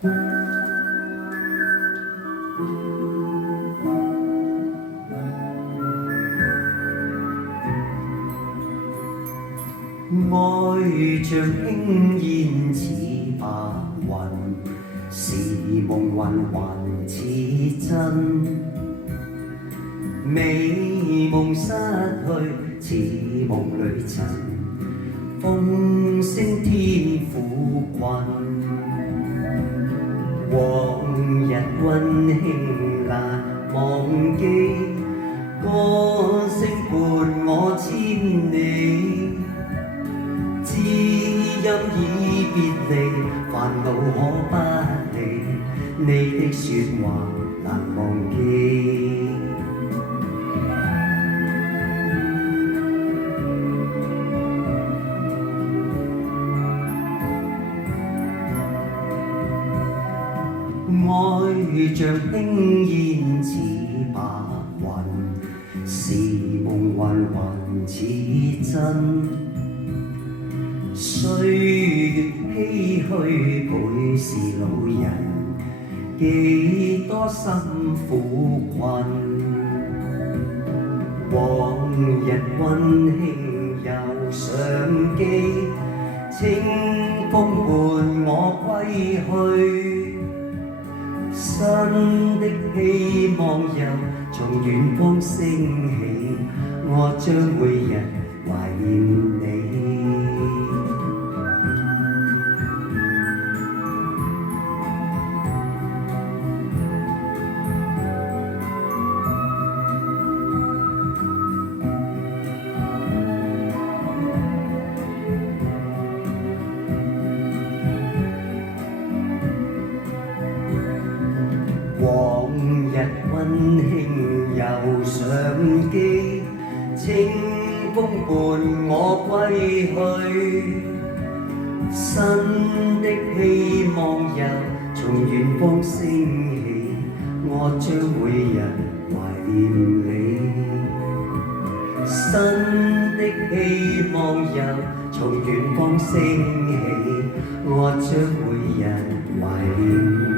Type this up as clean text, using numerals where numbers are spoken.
愛像輕煙似白雲，是夢幻還似真。美夢失去似夢裏塵，風聲天苦困。往日溫馨難忘記，歌聲伴我千里。知音已別離，煩惱可不離，你的説話難忘記。愛像輕煙似白雲，是夢幻還似真。歲月唏噓倍是老人，幾多心苦困。往日溫馨又想記，清風伴我歸去。新的希望又從遠方升起，我將每日懷念你。往日溫馨又想記，清風伴我歸去。新的希望又從遠方升起，我將每日懷念你。新的希望又從遠方升起，我將每日懷念你。